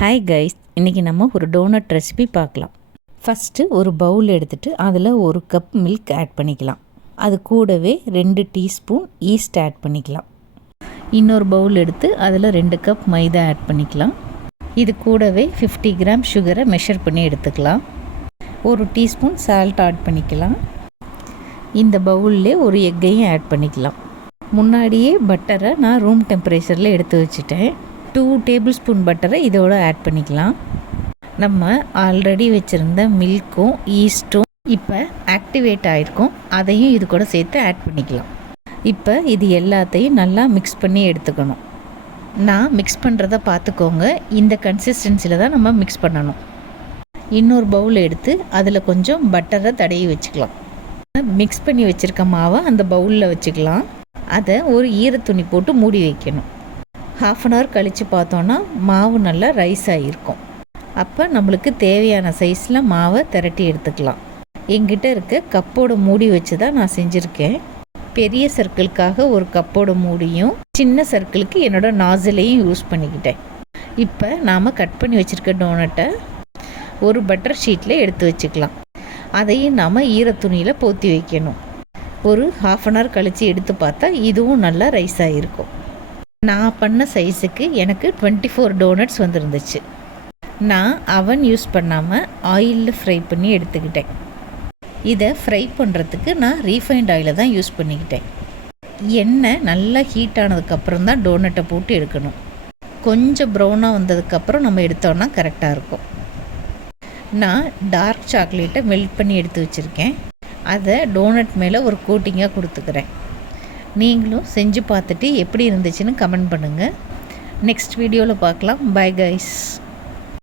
Hi guys, இன்றைக்கி நம்ம ஒரு டோனட் ரெசிபி பார்க்கலாம். ஃபஸ்ட்டு ஒரு பவுல் எடுத்துகிட்டு அதில் ஒரு கப் மில்க் ஆட் பண்ணிக்கலாம். அது கூடவே 2 டீஸ்பூன் ஈஸ்ட் ஆட் பண்ணிக்கலாம். இன்னொரு பவுல் எடுத்து அதில் 2 கப் மைதா ஆட் பண்ணிக்கலாம். இது கூடவே 50 கிராம் சுகரை மெஷர் பண்ணி எடுத்துக்கலாம். ஒரு டீஸ்பூன் சால்ட் ஆட் பண்ணிக்கலாம். இந்த பவுல்லே ஒரு எக்கையும் ஆட் பண்ணிக்கலாம். முன்னாடியே பட்டரை நான் ரூம் டெம்பரேச்சரில் எடுத்து வச்சுட்டேன். 2 டேபிள் ஸ்பூன் பட்டரை இதோடு ஆட் பண்ணிக்கலாம். நம்ம ஆல்ரெடி வச்சுருந்த மில்க்கும் ஈஸ்ட்டும் இப்போ ஆக்டிவேட் ஆகிருக்கும். அதையும் இது கூட சேர்த்து ஆட் பண்ணிக்கலாம். இப்போ இது எல்லாத்தையும் நல்லா மிக்ஸ் பண்ணி எடுத்துக்கணும். நான் மிக்ஸ் பண்ணுறத பார்த்துக்கோங்க. இந்த கன்சிஸ்டன்சியில் தான் நம்ம மிக்ஸ் பண்ணணும். இன்னொரு பவுல் எடுத்து அதில் கொஞ்சம் பட்டரை தடவி வச்சுக்கலாம். மிக்ஸ் பண்ணி வச்சுருக்க மாவை அந்த பவுலில் வச்சுக்கலாம். அதை ஒரு ஈரத்துணி போட்டு மூடி வைக்கணும். 1/2 hour கழித்து பார்த்தோன்னா மாவு நல்லா ரைஸ் ஆகிருக்கும். அப்போ நம்மளுக்கு தேவையான சைஸில் மாவை திரட்டி எடுத்துக்கலாம். எங்கிட்ட இருக்க கப்போட மூடி வச்சு தான் நான் செஞ்சுருக்கேன். பெரிய சர்க்கிளுக்காக ஒரு கப்போட மூடியும் சின்ன சர்க்கிளுக்கு என்னோடய நாசிலையும் யூஸ் பண்ணிக்கிட்டேன். இப்போ நாம் கட் பண்ணி வச்சுருக்க டோனட்டை ஒரு பட்டர் ஷீட்டில் எடுத்து வச்சுக்கலாம். அதையும் நாம் ஈரத்துணியில் போத்தி வைக்கணும். ஒரு 1/2 hour கழித்து எடுத்து பார்த்தா இதுவும் நல்லா ரைஸ் ஆகிருக்கும். நான் பண்ண சைஸுக்கு எனக்கு 24 டோனட்ஸ் வந்துருந்துச்சு. நான் அவன் யூஸ் பண்ணாமல் ஆயிலில் ஃப்ரை பண்ணி எடுத்துக்கிட்டேன். இதை ஃப்ரை பண்ணுறதுக்கு நான் ரீஃபைண்ட் ஆயிலை தான் யூஸ் பண்ணிக்கிட்டேன். எண்ணெய் நல்லா ஹீட் ஆனதுக்கப்புறம் தான் டோனட்டை போட்டு எடுக்கணும். கொஞ்சம் ப்ரௌனாக வந்ததுக்கப்புறம் நம்ம எடுத்தோன்னா கரெக்டாக இருக்கும். நான் டார்க் சாக்லேட்டை மெல்ட் பண்ணி எடுத்து வச்சுருக்கேன். அதை டோனட் மேலே ஒரு கோட்டிங்காக கொடுத்துக்கிறேன். நீங்களும் செஞ்சு பார்த்துட்டு எப்படி இருந்துச்சுன்னு கமெண்ட் பண்ணுங்கள். நெக்ஸ்ட் வீடியோவில் பார்க்கலாம். Bye guys.